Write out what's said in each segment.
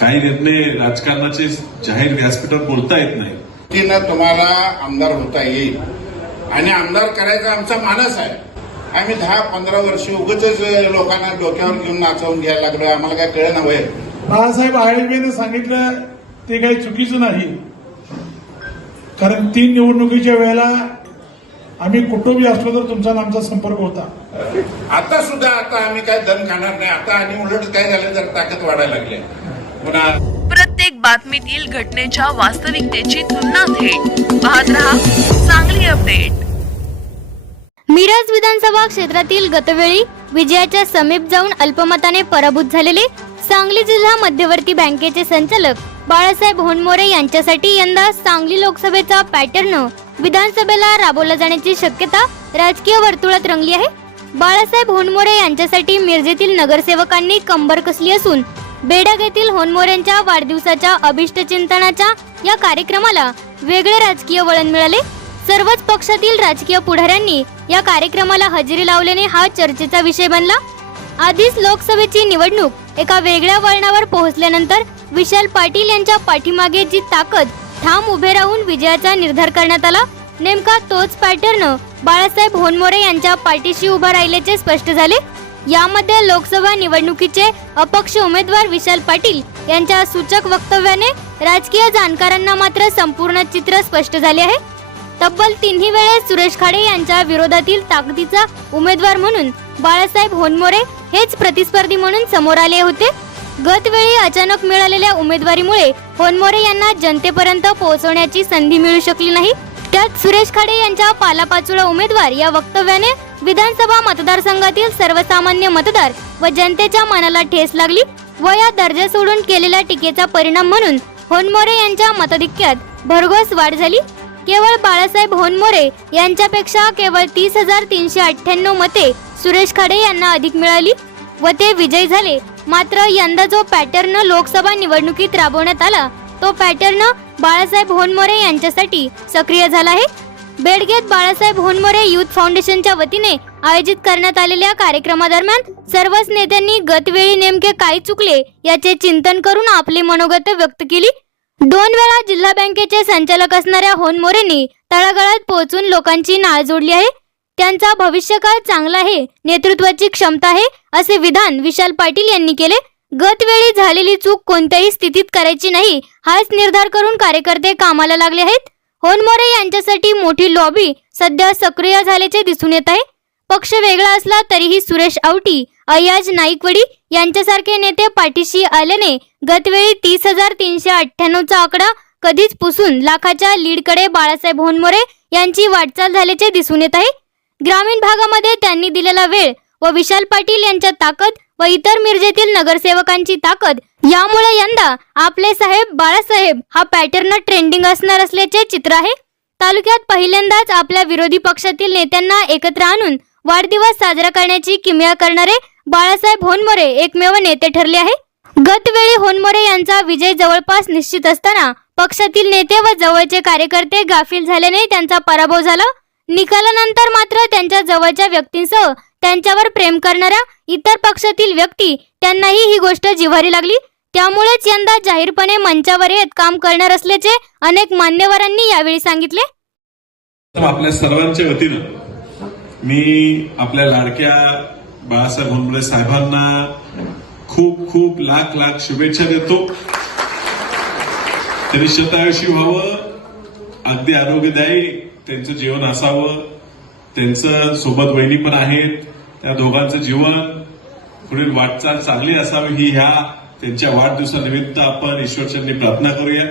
काही निर्णय राजकारणाचे जाहीर व्यासपीठावर बोलता येत नाही. की ना तुम्हाला आमदार होता येईल आणि आमदार करायचा आमचा मानस आहे. आम्ही 10-15 वर्ष उगाचच लोकांना डोक्यावर घेऊन नाचवून घ्यायला लागलो. आम्हाला काय कळलं नव्हे. बाळासाहेब आळवीने सांगितलं ते काही चुकीचं नाही, कारण 3 निवडणुकीच्या वेळेला आम्ही कुठेही असलो तर तुमचा आणि आमचा संपर्क होता. आता सुद्धा आम्ही काय दम खाणार नाही. आता आणि उलट काय झालं तर ताकद वाढायला लागली. पुन्हा प्रत्येक बातमीतील घटनेच्या वास्तविकतेची तुलना थेट पाहत रहा सांगली अपडेट. मिरज विधानसभा क्षेत्रातील गतवेळी विजयाच्या समीप जाऊन अल्पमताने पराभूत झालेले सांगली जिल्हा मध्यवर्ती बँकेचे संचालक बाळासाहेब होनमोरे यांच्यासाठी यंदा सांगली लोकसभेचा पॅटर्न विधानसभेला राबवला जाण्याची शक्यता राजकीय वर्तुळात रंगली आहे. बाळासाहेब होनमोरे यांच्यासाठी मिरजेतील नगरसेवकांनी कंबर कसली असून बेडग येथील होनमोरेंच्या वाढदिवसाच्या अभिष्टचिंतनाच्या या कार्यक्रमाला वेगळे राजकीय वळण मिळाले. सर्वच पक्षातील राजकीय पुढाऱ्यांनी या कार्यक्रमाला हजेरी लावल्याने हा चर्चेचा विषय बनला. आधीच लोकसभेची निवडणूक एका वेगळ्या वळणावर पोहोचल्यानंतर विशाल पाटील यांच्या पाठीमागे जी ताकद ठाम उभे राहून विजयाचा निर्धार करण्यात आला, नेमका तोच पॅटर्न बाळासाहेब होनमोरे यांच्या पाठीशी उभा राहिल्याचे स्पष्ट झाले. यामध्ये लोकसभा निवडणुकीचे अपक्ष उमेदवार विशाल पाटील यांच्या सूचक वक्तव्याने राजकीय जाणकारांना मात्र संपूर्ण चित्र स्पष्ट झाले आहे. तब्बल 3 वेळेस सुरेश खाडे यांच्या विरोधातील ताकदीचा उमेदवार म्हणून बाळासाहेब होनमोरे हेच प्रतिस्पर्धी म्हणून समोर आले होते. गतवेळी अचानक मिळालेल्या उमेदवारीमुळे होनमोरे यांना जनतेपर्यंत पोहोचवण्याची संधी मिळू शकली नाही. त्यात सुरेश खाडे यांच्या पालापाचोळा उमेदवार या वक्तव्याने विधानसभा मतदारसंघातील सर्वसामान्य मतदार व जनतेच्या मनाला ठेस लागली व या दर्जा सोडून केलेल्या टीकेचा परिणाम म्हणून होनमोरे यांच्या मताधिक्यात भरघोस वाढ झाली. केवळ बाळासाहेब होनमोरे यांच्यापेक्षा केवळ 30,398 मते सुरेश खाडे यांना अधिक मिळाली व ते विजयी झाले. मात्र यंदा जो पॅटर्न लोकसभा निवडणुकीत राबवण्यात आला तो पॅटर्न बाळासाहेब होनमोरे यांच्यासाठी सक्रिय झाला आहे. बेडगेत बाळासाहेब होनमोरे युथ फाउंडेशनच्या वतीने आयोजित करण्यात आलेल्या कार्यक्रमादरम्यान सर्वच नेत्यांनी गतवेळी नेमके काय चुकले याचे चिंतन करून आपली मनोगत व्यक्त केली. 2 वेळा जिल्हा बँकेचे संचालक असणाऱ्या होनमोरेंनी तळागाळात पोहोचून लोकांची नाळ जोडली आहे. त्यांचा भविष्यकाळ चांगला आहे, नेतृत्वाची क्षमता आहे असे विधान विशाल पाटील यांनी केले. गतवेळी झालेली चूक कोणत्याही स्थितीत करायची नाही हाच निर्धार करून कार्यकर्ते कामाला लागले आहेत. होनमोरे यांच्यासाठी मोठी लॉबी सध्या सक्रिय झाल्याचे दिसून येत आहे. पक्ष वेगळा असला तरीही सुरेश आवटी, अय्याज नाईकवडी यांच्यासारखे नेते पाठीशी आल्याने गतवेळी 30,398चा आकडा कधीच पुसून लाखाच्या लीडकडे बाळासाहेब होनमोरे यांची वाटचाल झाल्याचे दिसून येत आहे. ग्रामीण भागामध्ये त्यांनी दिलेला वेळ व विशाल पाटील यांच्या ताकद व इतर मिरजेतील नगरसेवकांची ताकद यामुळे यंदा आपले साहेब बाळासाहेब हा पॅटर्न ट्रेंडिंग असणार असल्याचे चित्र आहे. तालुक्यात पहिल्यांदाच आपल्या विरोधी पक्षातील नेत्यांना एकत्र आणून वाढदिवस साजरा करण्याची किमया करणारे बाळासाहेब होनमोरे एकमेव नेते ठरले आहे. गतवेळी होनमोरे यांचा विजय जवळपास निश्चित असताना पक्षातील नेते व जवळचे कार्यकर्ते गाफील झाल्याने त्यांचा पराभव झाला. निकालानंतर मात्र त्यांच्या जवळच्या व्यक्तींसह त्यांच्यावर प्रेम करणाऱ्या इतर पक्षातील व्यक्ती त्यांनाही ही गोष्ट जिव्हारी लागली. त्यामुळेच यंदा जाहीरपणे मंचावर येत काम करणार असल्याचे अनेक मान्यवरांनी यावेळी सांगितले. आपल्या सर्वांच्या वतीनं मी आपल्या लाडक्या बाळासाहेब होनमोरे साहेबांना खूप खूप लाख लाख शुभेच्छा देतो. त्यांनी शतायुषी व्हावं, अगदी आरोग्यदायी त्यांचं जीवन असावं. त्यांचं सोबत वहिनी पण आहेत, त्या दोघांचं जीवन पुढील वाटचाल चांगली असावी ही ह्या त्यांच्या वाढदिवसानिमित्त आपण ईश्वरचरणी प्रार्थना करूया.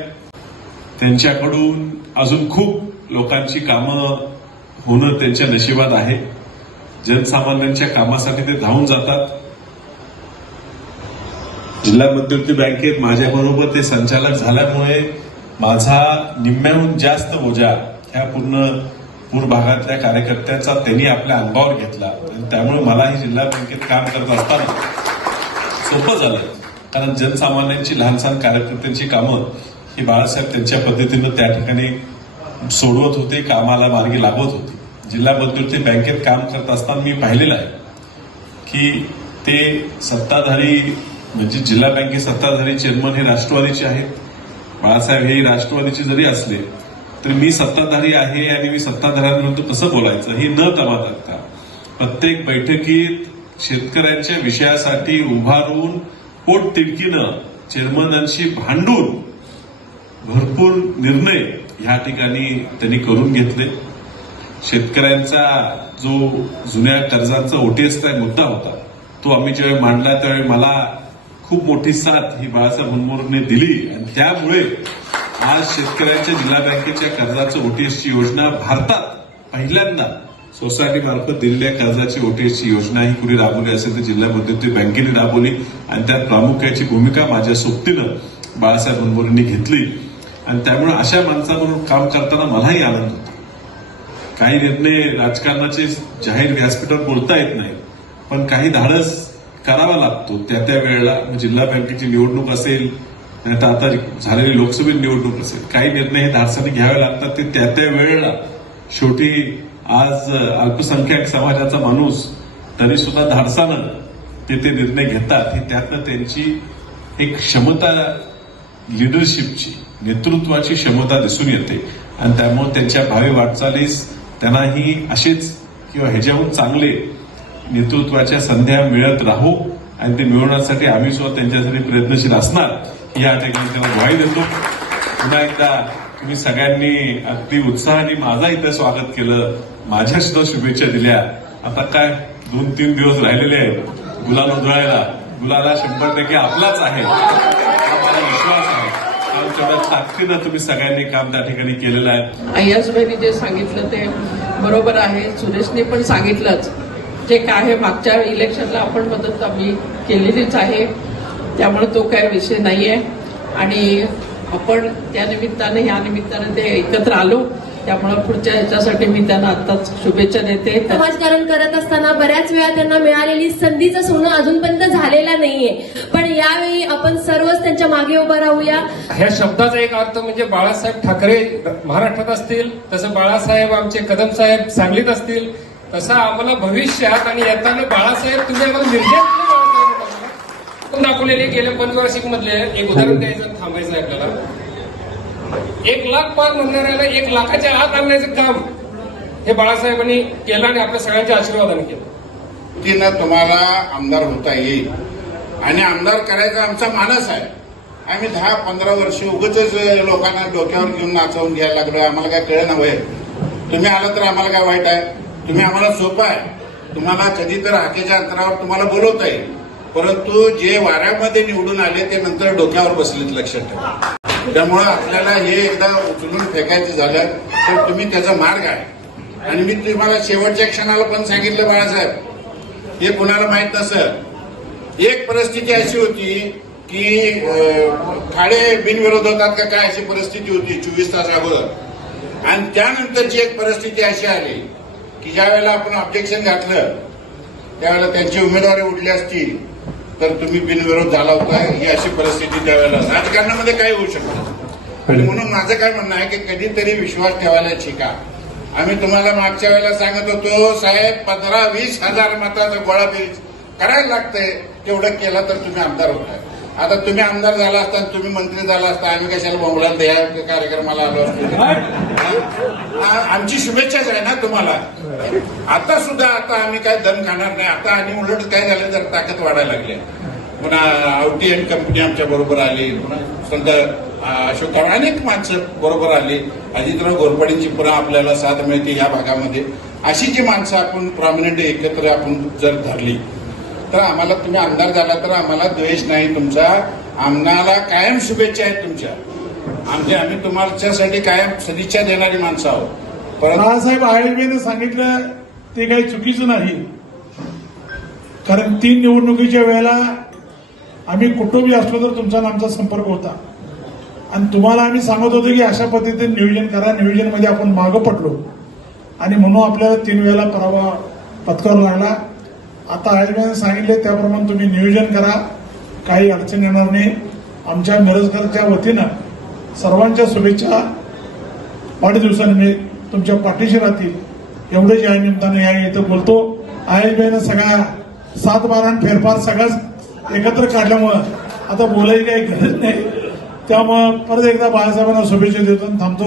त्यांच्याकडून अजून खूप लोकांची कामं होणं त्यांच्या नशिबात आहे. जनसामान्यांच्या कामासाठी ते धावून जातात. जिल्हा मध्यवर्ती बँकेत माझ्याबरोबर ते संचालक झाल्यामुळे माझा निम्म्याहून जास्त बोजा ह्या पूर भागातल्या कार्यकर्त्यांचा त्यांनी आपल्या अंगावर घेतला. त्यामुळे मलाही जिल्हा बँकेत काम करत असताना सोपं झालं, कारण जनसामान्यांची लहानसहान कार्यकर्त्यांची कामं ही बाळासाहेब त्यांच्या पद्धतीनं त्या ठिकाणी सोडवत होते, कामाला मार्गी लागवत होते. जिल्हा मध्यवर्ती बँकेत काम करत असताना मी पाहिलेलं आहे की ते सत्ताधारी म्हणजे जिल्हा बँके सत्ताधारी चेअरमन हे राष्ट्रवादीचे आहेत. बाळासाहेब हे राष्ट्रवादीचे जरी असले तरी मी सत्ताधारी आहे आणि मी सत्ताधाऱ्यांविरुद्ध कसं बोलायचं हे न दमादकता प्रत्येक बैठकीत शेतकऱ्यांच्या विषयासाठी उभारून पोट तिडकीनं चेअरमनांशी भांडून भरपूर निर्णय ह्या ठिकाणी त्यांनी करून घेतले. शेतकऱ्यांचा जो जुन्या कर्जांचा ओटीएसचा मुद्दा होता तो आम्ही ज्यावेळी मांडला त्यावेळी मला खूप मोठी साथ ही बाळासाहेब भुनमोरेंनी दिली आणि त्यामुळे आज शेतकऱ्यांच्या जिल्हा बँकेच्या कर्जाचं ओटीएसची योजना भारतात पहिल्यांदा सोसायटी मार्फत दिलेल्या कर्जाची ओटीएसची योजना ही कुणी राबवली असेल तर जिल्हा मध्यवर्ती बँकेने राबवली आणि त्यात प्रामुख्याची भूमिका माझ्या सोबतीनं बाळासाहेब भुनमोरेंनी घेतली आणि त्यामुळे अशा माणसाबरोबर काम करताना मलाही आनंद होतो. काही निर्णय राजकारणाचे जाहीर व्यासपीठावर बोलता येत नाही पण काही धाडस करावा लागतो त्या वेळेला. जिल्हा बँकेची निवडणूक असेल नाही तर आता झालेली लोकसभा निवडणूक असेल काही निर्णय हे धाडसाने घ्यावे लागतात ते त्या वेळेला. शेवटी आज अल्पसंख्याक समाजाचा माणूस तरी सुद्धा धाडसानं ते निर्णय घेतात ही त्यातनं त्यांची एक क्षमता लिडरशिपची नेतृत्वाची क्षमता दिसून येते आणि त्यामुळे त्यांच्या भावी वाटचालीस त्यांनाही असेच किंवा ह्याच्याहून चांगले नेतृत्वाच्या संध्या मिळत राहू आणि ते मिळवण्यासाठी आम्ही सुद्धा त्यांच्यासाठी प्रयत्नशील असणार या ठिकाणी त्यांना ग्वाही देतो. पुन्हा एकदा तुम्ही सगळ्यांनी अगदी उत्साहाने माझा इथं स्वागत केलं, माझ्या सुद्धा शुभेच्छा दिल्या. आता काय 2-3 दिवस राहिलेले आहेत गुलाल उधळायला. गुलाला 100% आपलाच आहे हा मला विश्वास आहे. त्यामुळे तेवढ्या ताकदीनं तुम्ही सगळ्यांनी काम त्या ठिकाणी केलेलं आहे. अय्यासबाईंनी जे सांगितलं ते बरोबर आहे. सुरेशने पण सांगितलंच जे काय आहे मागच्या इलेक्शनला आपण मदत आम्ही केलेलीच आहे त्यामुळे तो काय विषय नाहीये आणि आपण त्या निमित्ताने ह्या निमित्ताने ते एकत्र आलो त्यामुळे पुढच्या ह्याच्यासाठी मी त्यांना आताच शुभेच्छा देते. समाजकारण करत असताना बऱ्याच वेळा त्यांना मिळालेली संधीचं सोनं अजूनपर्यंत झालेलं नाहीये पण यावेळी आपण सर्वच त्यांच्या मागे उभं राहूया. ह्या शब्दाचा एक अर्थ म्हणजे बाळासाहेब ठाकरे महाराष्ट्रात असतील तसं बाळासाहेब आमचे कदम साहेब सांगलीत असतील तसं आम्हाला भविष्यात आणि येताना बाळासाहेब तुम्ही आम्हाला निर्जन दाखवलेले गेल्या पंचवार्षिक मधले एक उदाहरण द्यायचं थांबायचं आहे आपल्याला. 1 लाख पार म्हणणाऱ्याला 1 लाखाच्या आत आणण्याचं काम हे बाळासाहेबांनी केलं आणि आपल्या सगळ्यांच्या आशीर्वादाने केलं. की ना तुम्हाला आमदार होता येईल आणि आमदार करायचा आमचा मानस आहे. आम्ही 10-15 वर्ष उगाच लोकांना डोक्यावर घेऊन नाचवून घ्यायला लागलो. आम्हाला काय कळलं नव्हे. तुम्ही आलं तर आम्हाला काय वाईट आहे. तुम्ही आम्हाला सोपं आहे. तुम्हाला कधी तर हाकेच्या अंतरावर तुम्हाला बोलवता येईल परंतु जे वाऱ्यामध्ये निवडून आले ते नंतर डोक्यावर बसलेत लक्षात ठेवा. त्यामुळे आपल्याला हे एकदा उचलून फेकायचं झालं तर तुम्ही त्याचा मार्ग आहे. आणि मी तुम्हाला शेवटच्या क्षणाला पण सांगितलं बाळासाहेब हे कुणाला माहित नसत. एक परिस्थिती अशी होती की खाडे बिनविरोध होतात का काय अशी परिस्थिती होती 24 तास अगोदर आणि त्यानंतरची एक परिस्थिती अशी आली की ज्या वेळेला आपण ऑब्जेक्शन घातलं त्यावेळेला त्यांची उमेदवारी उठली असती तर तुम्ही बिनविरोध झाला होता ही अशी परिस्थिती त्यावेळेला राजकारणामध्ये काय होऊ शकतं. आणि म्हणून माझं काय म्हणणं आहे की कधीतरी विश्वास ठेवायला शिका. आम्ही तुम्हाला मागच्या वेळेला सांगत होतो साहेब 15-20 हजार मताचा गोळा करायला लागतंय तेवढं केलं तर तुम्ही आमदार होताय. आता तुम्ही आमदार झाला असता तुम्ही मंत्री झाला असता आम्ही कशाला बोंबलाल या कार्यक्रमाला आलो असतो. आमची शुभेच्छाच आहे ना तुम्हाला. आता सुद्धा आता आम्ही काय दम खाणार नाही. आता आणि उलट काय झालं तर ताकद वाढायला लागली. पुन्हा आवटी एंड कंपनी आमच्या बरोबर आली. पुन्हा संत अशोक अनेक माणसं बरोबर आली. अजितराव घोरपडेंची पुन्हा आपल्याला साथ मिळते या भागामध्ये. अशी जी माणसं आपण प्रॉमिनंट एकत्र आपण जर धरली तर आम्हाला तुम्ही आमदार झाला तर आम्हाला द्वेष नाही तुमचा. आम्हाला कायम शुभेच्छा आहेत तुमच्या. आम्ही तुमच्यासाठी कायम सदिच्छा देणारी माणसं आहोत. परंतु बाळासाहेब आळीबेनं सांगितलं ते काही चुकीचं नाही कारण 3 निवडणुकीच्या वेळेला आम्ही कुटुंबी असलो तर तुमचा आणि आमचा संपर्क होता आणि तुम्हाला आम्ही सांगत होतो की अशा पद्धतीने नियोजन करा. नियोजनमध्ये आपण मागं पडलो आणि म्हणून आपल्याला 3 वेळेला पराभव पत्करावा लागला. आता आयोगाने सांगितले त्याप्रमाणे तुम्ही नियोजन करा. काही अडचण येणार नाही. आमच्या मिरजकरच्या वतीनं सर्वांच्या शुभेच्छा. वाढदिवसानिमित्त तुमच्या पाठीशी राहतील एवढेच या निमित्तानं या इथं बोलतो. आयोगाने सगळ्या 7-12 फेरफार सगळ्याच एकत्र काढल्यामुळं आता बोलायची काही गरज नाही. त्यामुळं परत एकदा बाळासाहेबांना शुभेच्छा देतो आणि थांबतो.